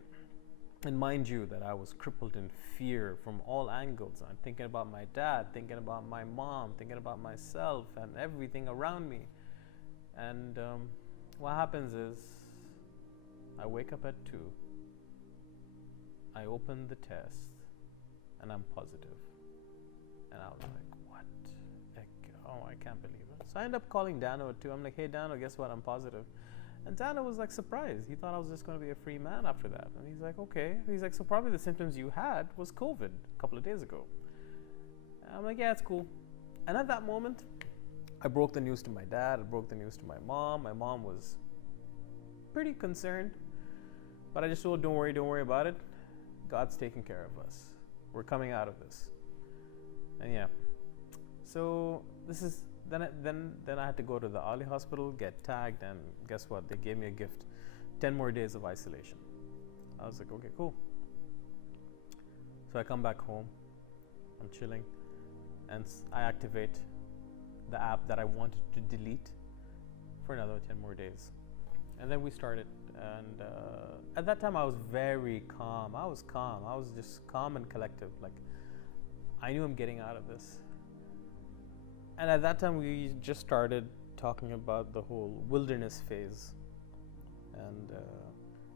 And mind you that I was crippled in fear from all angles. I'm thinking about my dad, thinking about my mom, thinking about myself and everything around me. And what happens is I wake up at 2. I open the test and I'm positive. And I was like, what? Oh, I can't believe it. So I end up calling Dano at 2. I'm like, hey, Dano, guess what? I'm positive. And Dano was like surprised. He thought I was just going to be a free man after that. And he's like, okay. He's like, so probably the symptoms you had was COVID a couple of days ago. And I'm like, yeah, it's cool. And at that moment, I broke the news to my dad. I broke the news to my mom. My mom was pretty concerned. But I just told her, don't worry about it. God's taking care of us. We're coming out of this. And yeah. So this is... Then I had to go to the Ali hospital, get tagged, and guess what? They gave me a gift, 10 more days of isolation. I was like, okay, cool. So I come back home, I'm chilling, and I activate the app that I wanted to delete for another 10 more days. And then we started, and at that time I was very calm. I was just calm and collective. Like, I knew I'm getting out of this. And at that time, we just started talking about the whole wilderness phase. And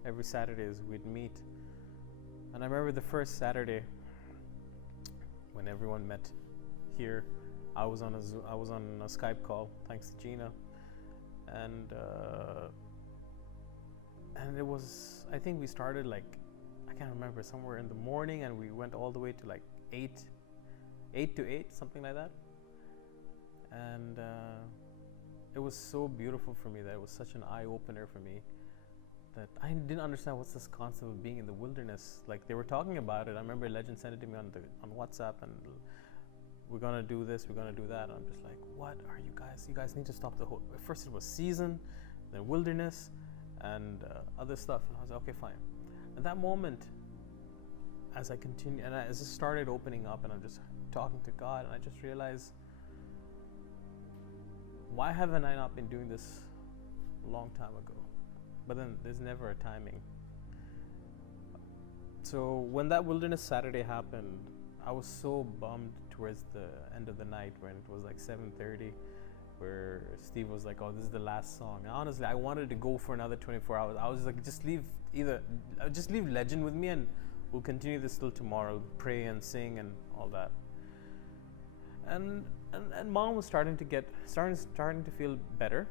every Saturdays we'd meet. And I remember the first Saturday when everyone met here. I was on a Skype call, thanks to Gina. And it was, I think we started like, I can't remember, somewhere in the morning, and we went all the way to like 8 to 8, something like that. And it was so beautiful for me that it was such an eye-opener for me that I didn't understand what's this concept of being in the wilderness. Like, they were talking about it. I remember Legend sent it to me on WhatsApp, and we're gonna do this, we're gonna do that. And I'm just like, what are you guys? You guys need to stop the whole. First it was season, then wilderness, and other stuff. And I was like, okay, fine. At that moment, as I continued, and as it started opening up, and I'm just talking to God, and I just realized, why haven't I not been doing this a long time ago? But then there's never a timing. So when that Wilderness Saturday happened, I was so bummed towards the end of the night when it was like 7:30, where Steve was like, oh, this is the last song. And honestly, I wanted to go for another 24 hours. I was like, just leave Legend with me and we'll continue this till tomorrow, pray and sing and all that. And Mom was starting to feel better,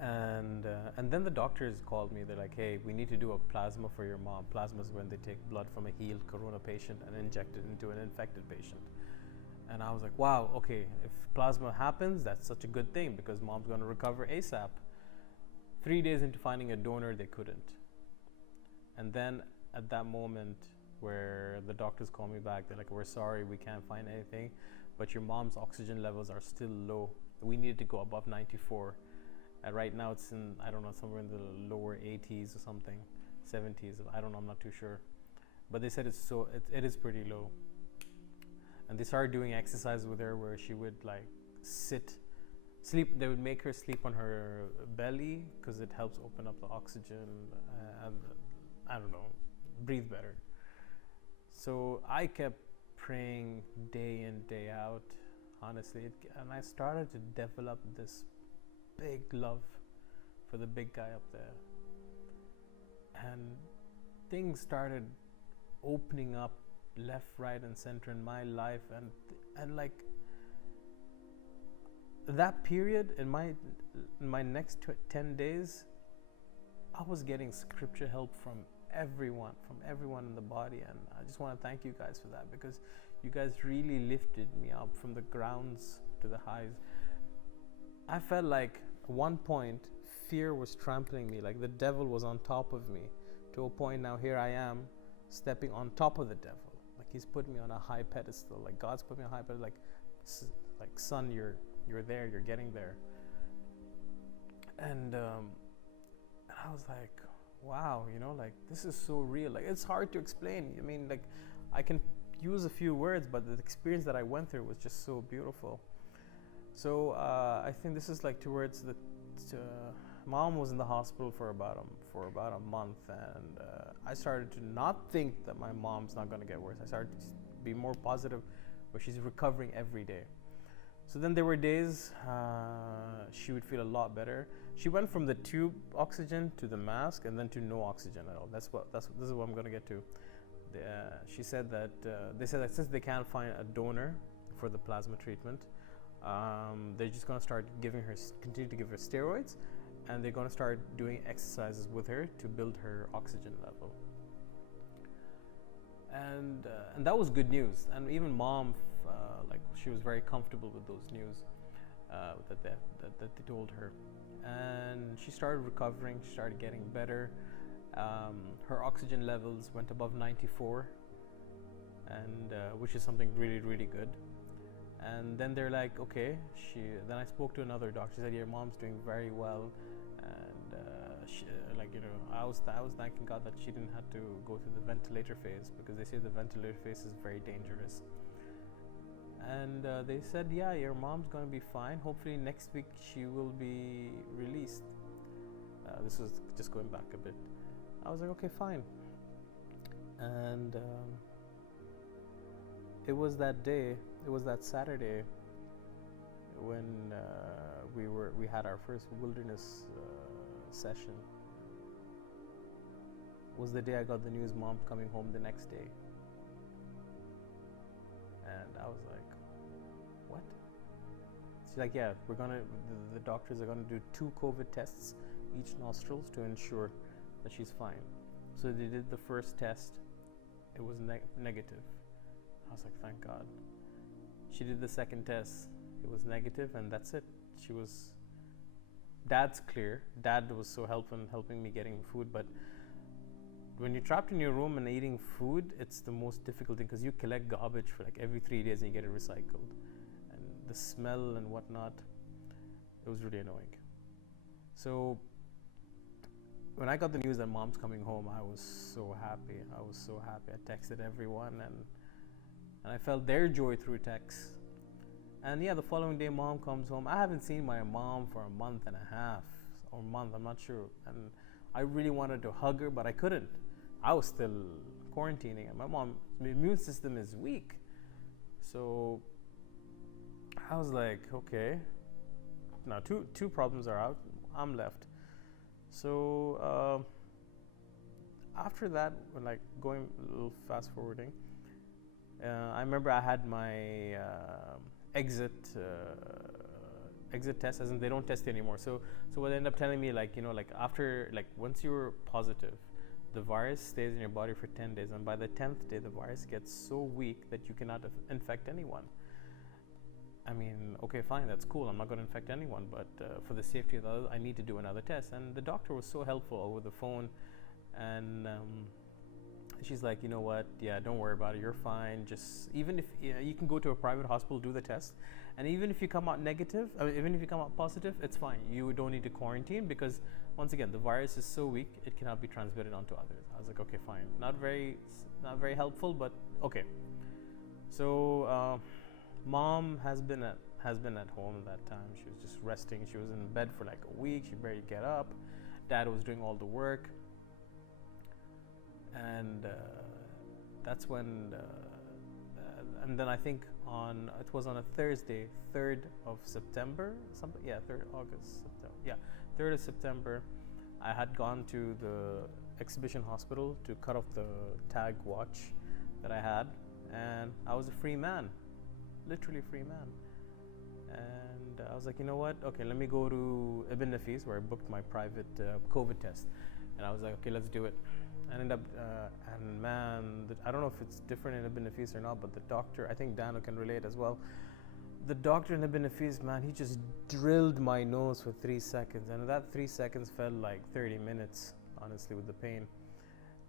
and then the doctors called me. They're like, hey, we need to do a plasma for your mom. Plasma is when they take blood from a healed corona patient and inject it into an infected patient. And I was like, wow, okay, if plasma happens, that's such a good thing because Mom's going to recover ASAP. 3 days into finding a donor, they couldn't. And then at that moment where the doctors called me back, they're like, we're sorry, we can't find anything, but your mom's oxygen levels are still low. We needed to go above 94. And right now it's in, I don't know, somewhere in the lower 80s or something, 70s. I don't know, I'm not too sure. But they said it is pretty low. And they started doing exercises with her where she would like sleep. They would make her sleep on her belly because it helps open up the oxygen and I don't know, breathe better. So I kept praying day in, day out, honestly, and I started to develop this big love for the big guy up there. And things started opening up left, right, and center in my life, and like that period in my next 10 days, I was getting scripture help from everyone in the body, and I just want to thank you guys for that because you guys really lifted me up from the grounds to the highs. I felt like at one point fear was trampling me, like the devil was on top of me, to a point now here I am stepping on top of the devil. Like he's put me on a high pedestal. Like God's put me on a high pedestal. Like son, you're there. You're getting there. And I was like, wow, like this is so real. Like it's hard to explain. I mean, like I can use a few words, but the experience that I went through was just so beautiful. So I think this is like towards the mom was in the hospital for about a month, and I started to not think that my mom's not going to get worse. I started to be more positive, where she's recovering every day. So then there were days she would feel a lot better. She went from the tube oxygen to the mask, and then to no oxygen at all. This is what I'm going to get to. She said that they said that since they can't find a donor for the plasma treatment, they're just going to continue to give her steroids, and they're going to start doing exercises with her to build her oxygen level. And that was good news. And even mom, like she was very comfortable with those news that they told her. And she started recovering. She started getting better. Her oxygen levels went above 94, and which is something really, really good. And then they're like, okay. Then I spoke to another doctor. She said, your mom's doing very well. And I was thanking God that she didn't have to go through the ventilator phase, because they say the ventilator phase is very dangerous. And they said, yeah, your mom's going to be fine. Hopefully next week she will be released. This was just going back a bit. I was like, okay, fine. And it was that day, it was that Saturday when we had our first wilderness session. Was the day I got the news mom's coming home the next day. And I was like, what? She's like, yeah, the doctors are gonna do 2 COVID tests each nostrils to ensure that she's fine. So they did the first test. It was negative. I was like, thank God. She did the second test. It was negative, and that's it. Dad's clear. Dad was so helping me getting food, but when you're trapped in your room and eating food, it's the most difficult thing, because you collect garbage for like every 3 days and you get it recycled. And the smell and whatnot, it was really annoying. So when I got the news that mom's coming home, I was so happy. I texted everyone, and I felt their joy through text. And yeah, the following day mom comes home. I haven't seen my mom for a month and a half, or month, I'm not sure. And I really wanted to hug her, but I couldn't. I was still quarantining, and my mom's immune system is weak. So I was like, okay, now two problems are out. I'm left. So after that, when like going a little fast forwarding, I remember I had my exit test, as in they don't test anymore. So what they end up telling me, like, after, like, once you're positive, the virus stays in your body for 10 days, and by the 10th day, the virus gets so weak that you cannot infect anyone. I mean, okay, fine, that's cool. I'm not going to infect anyone, but for the safety of the others, I need to do another test. And the doctor was so helpful over the phone, and she's like, you know what? Yeah, don't worry about it. You're fine. Just even if you can go to a private hospital, do the test, and even if you come out negative, even if you come out positive, it's fine. You don't need to quarantine, because once again, the virus is so weak, it cannot be transmitted onto others. I was like, okay, fine. Not very helpful, but okay. So mom has been at home at that time. She was just resting. She was in bed for like a week. She barely get up. Dad was doing all the work. And that's when, and then I think it was on a Thursday, 3rd of September, 3rd August, September, 3rd of September, I had gone to the exhibition hospital to cut off the tag watch that I had, and I was a free man, literally free man. And I was like, you know what? Okay, let me go to Ibn Nafis, where I booked my private COVID test, and I was like, okay, let's do it. I ended up, and man, I don't know if it's different in Ibn Nafis or not, but the doctor, I think Dano can relate as well. The doctor in Ibn Nafis, man, he just drilled my nose for 3 seconds, and that 3 seconds felt like 30 minutes, honestly, with the pain.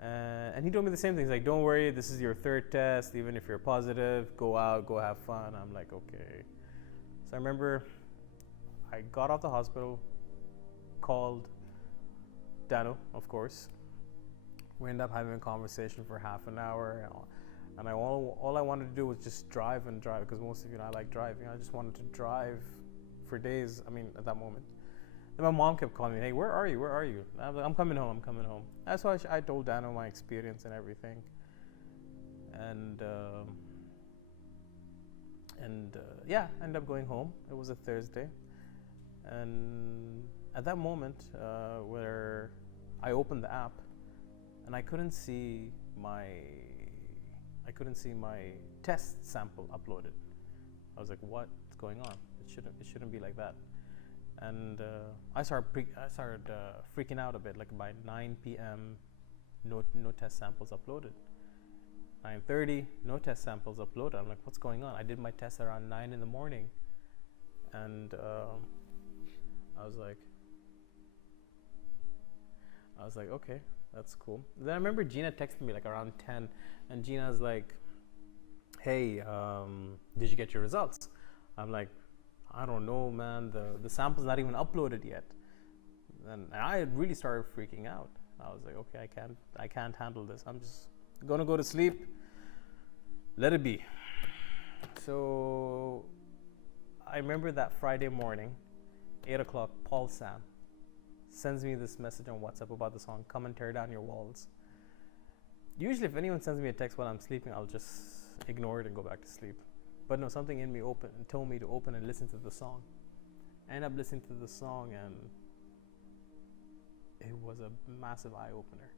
And he told me the same thing. He's like, don't worry, this is your third test. Even if you're positive, go out, go have fun. I'm like, okay. So I remember I got off the hospital, called Dano, of course. We ended up having a conversation for half an hour. And all I wanted to do was just drive and drive, because most of you know I like driving. I just wanted to drive for days. I mean, at that moment. Then my mom kept calling me, hey, where are you? Where are you? And I was like, I'm coming home. I'm coming home. That's why I told Dano my experience and everything. And yeah, I ended up going home. It was a Thursday. And at that moment, where I opened the app, and I couldn't see my test sample uploaded. I was like, what's going on? It shouldn't be like that. And I started freaking out a bit. Like by 9 p.m., no test samples uploaded. 9:30, no test samples uploaded. I'm like, what's going on? I did my test around 9 in the morning, and I was like, okay, that's cool. Then I remember Gina texted me like around 10, and Gina's like, hey, did you get your results? I'm like, I don't know, man. The sample's not even uploaded yet. And I really started freaking out. I was like, okay, I can't handle this. I'm just gonna go to sleep. Let it be. So I remember that Friday morning, 8 o'clock, Paul Sam sends me this message on WhatsApp about the song Come and Tear Down Your Walls. Usually if anyone sends me a text while I'm sleeping, I'll just ignore it and go back to sleep. But no, something in me told me to open and listen to the song. I ended up listening to the song, and it was a massive eye opener.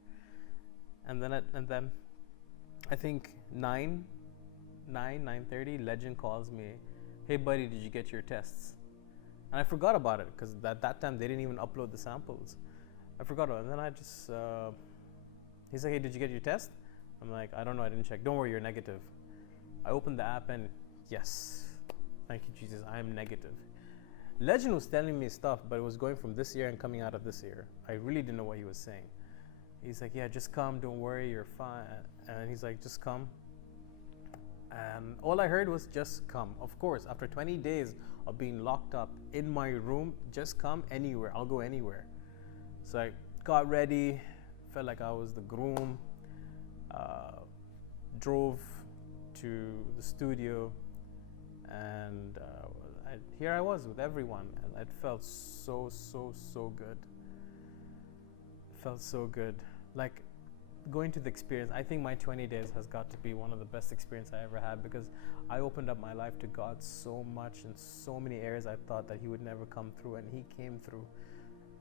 And then I think 9:30, Legend calls me, hey buddy, did you get your tests? And I forgot about it, because at that time they didn't even upload the samples. I forgot about it. And then I just, he's like, hey, did you get your test? I'm like, I don't know, I didn't check. Don't worry, you're negative. I opened the app and yes, thank you, Jesus, I am negative. Legend was telling me stuff, but it was going from this year and coming out of this year. I really didn't know what he was saying. He's like, yeah, just come, don't worry, you're fine. And he's like, just come. And all I heard was just come. Of course, after 20 days of being locked up in my room, just come anywhere, I'll go anywhere. So I got ready, felt like I was the groom, drove to the studio, and here I was with everyone, and it felt so good. It felt so good. Like going to the experience, I think my 20 days has got to be one of the best experiences I ever had, because I opened up my life to God so much in so many areas I thought that He would never come through, and He came through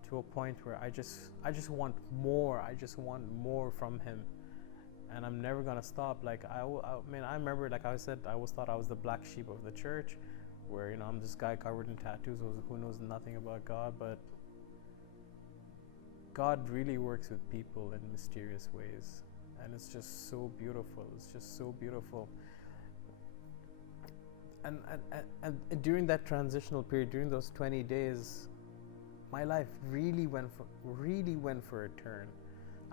to a point where I just want more. I just want more from Him. And I'm never gonna stop. Like I mean, I remember, like I said, I always thought I was the black sheep of the church, where I'm this guy covered in tattoos who knows nothing about God. But God really works with people in mysterious ways, and it's just so beautiful. It's just so beautiful. And during that transitional period, during those 20 days, my life really went for a turn.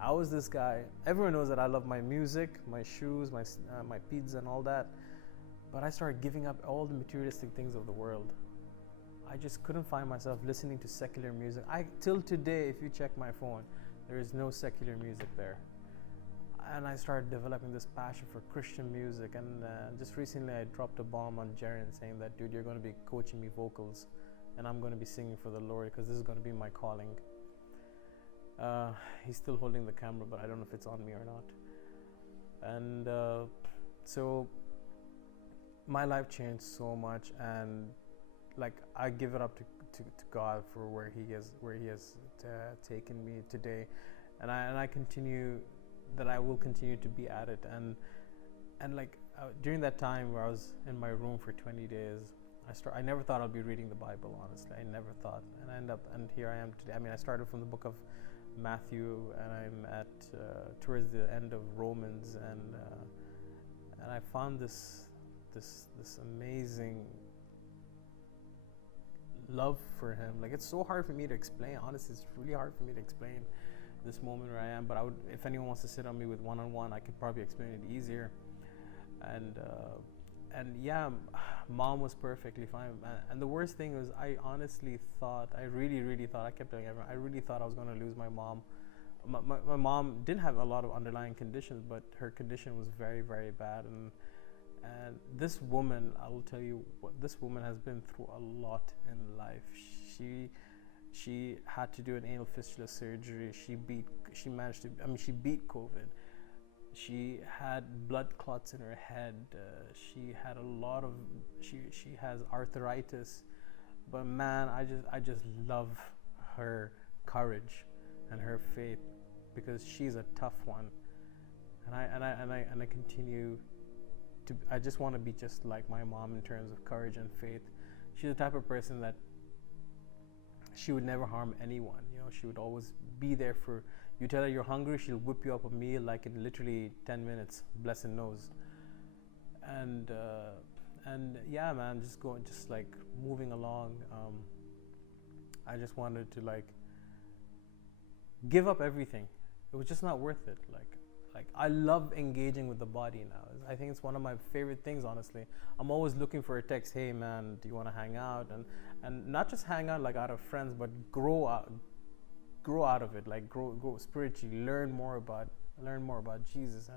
I was this guy. Everyone knows that I love my music, my shoes, my pizza and all that. But I started giving up all the materialistic things of the world. I just couldn't find myself listening to secular music. Till today, if you check my phone, there is no secular music there. And I started developing this passion for Christian music. And just recently, I dropped a bomb on Jaren saying that, dude, you're going to be coaching me vocals, and I'm going to be singing for the Lord, because this is going to be my calling. He's still holding the camera, but I don't know if it's on me or not. And so my life changed so much, and like I give it up to God for where He has taken me today, and I will continue to be at it. And like during that time where I was in my room for 20 days, I never thought I'd be reading the Bible. Honestly, I never thought, and here I am today. I mean, I started from the book of Matthew, and I'm at towards the end of Romans, and I found this amazing love for Him. Like, it's so hard for me to explain. Honestly, it's really hard for me to explain, this moment where I am. But I would, if anyone wants to sit on me with one-on-one, I could probably explain it easier. And yeah, mom was perfectly fine. And the worst thing was, I honestly thought, I really thought, I kept telling everyone, I really thought I was going to lose my mom. My mom didn't have a lot of underlying conditions, but her condition was very bad. And this woman, I will tell you what, this woman has been through a lot in life. She had to do an anal fistula surgery. She beat COVID. She had blood clots in her head. She had a lot of, she has arthritis. But man, I just love her courage and her faith, because she's a tough one. And I continue to, I just want to be just like my mom in terms of courage and faith. She's the type of person that she would never harm anyone. You know, she would always be there for you. Tell her you're hungry, she'll whip you up a meal like in literally 10 minutes. Bless and knows. And yeah, man, just like moving along. I just wanted to like give up everything. It was just not worth it. Like I love engaging with the body now. I think it's one of my favorite things, honestly. I'm always looking for a text. Hey man, do you want to hang out? And not just hang out like out of friends, but grow out of it. Like grow spiritually. Learn more about Jesus.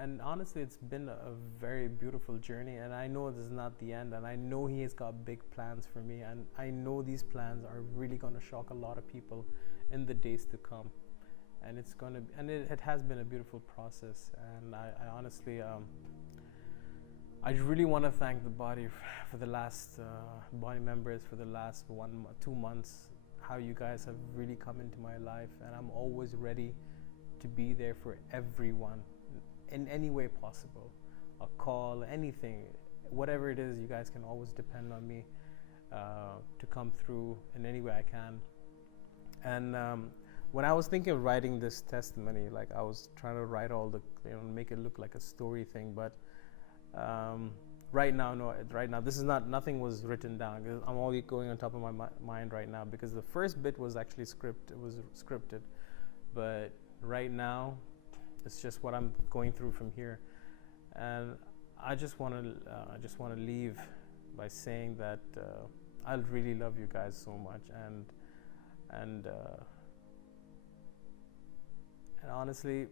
And honestly, it's been a very beautiful journey. And I know this is not the end. And I know He has got big plans for me. And I know these plans are really going to shock a lot of people in the days to come. And it's going to, and it has been a beautiful process. And I honestly, I really want to thank the body for the last body members for the last 2 months. How you guys have really come into my life, and I'm always ready to be there for everyone in any way possible. A call, anything, whatever it is, you guys can always depend on me to come through in any way I can. And when I was thinking of writing this testimony, like I was trying to write all the, make it look like a story thing, but right now, this is nothing was written down. I'm only going on top of my mind right now, because the first bit was actually scripted, but right now, it's just what I'm going through from here. And I just want to leave by saying that I really love you guys so much, and honestly,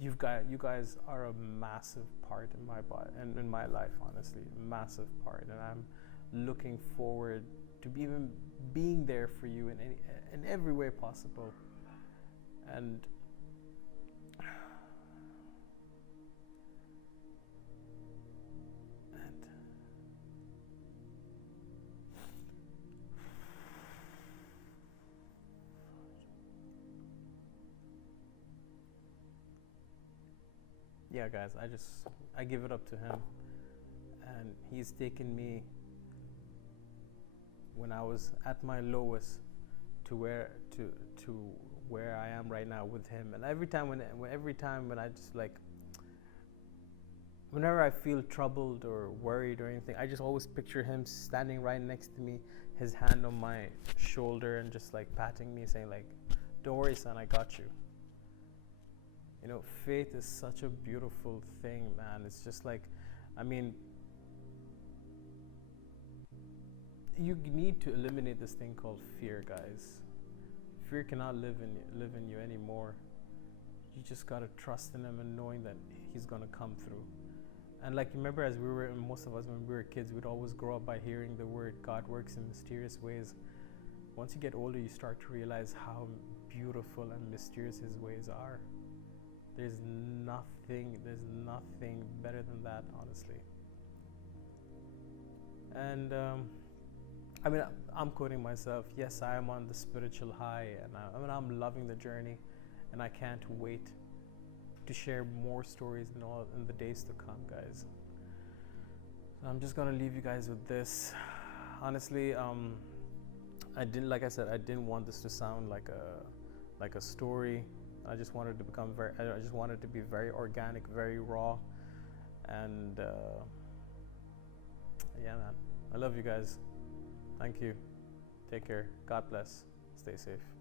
you guys are a massive part in my body and in my life. Honestly, massive part, and I'm looking forward to even being there for you in every way possible. And yeah, guys, I give it up to Him, and He's taken me when I was at my lowest to where I am right now with Him. And every time when I just like, whenever I feel troubled or worried or anything, I just always picture Him standing right next to me, His hand on my shoulder, and just like patting me, saying like, "Don't worry, son, I got you." You know, faith is such a beautiful thing, man. It's just like, I mean, you need to eliminate this thing called fear, guys. Fear cannot live in you anymore. You just gotta trust in Him and knowing that He's gonna come through. And like, remember, as most of us when we were kids, we'd always grow up by hearing the word God works in mysterious ways. Once you get older, you start to realize how beautiful and mysterious His ways are. There's nothing better than that, honestly. And I mean, I'm quoting myself. Yes, I am on the spiritual high, and I'm loving the journey, and I can't wait to share more stories in the days to come, guys. So I'm just gonna leave you guys with this. Honestly, I didn't want this to sound like a story. I just wanted to be very organic, very raw, and yeah, man. I love you guys. Thank you. Take care. God bless. Stay safe.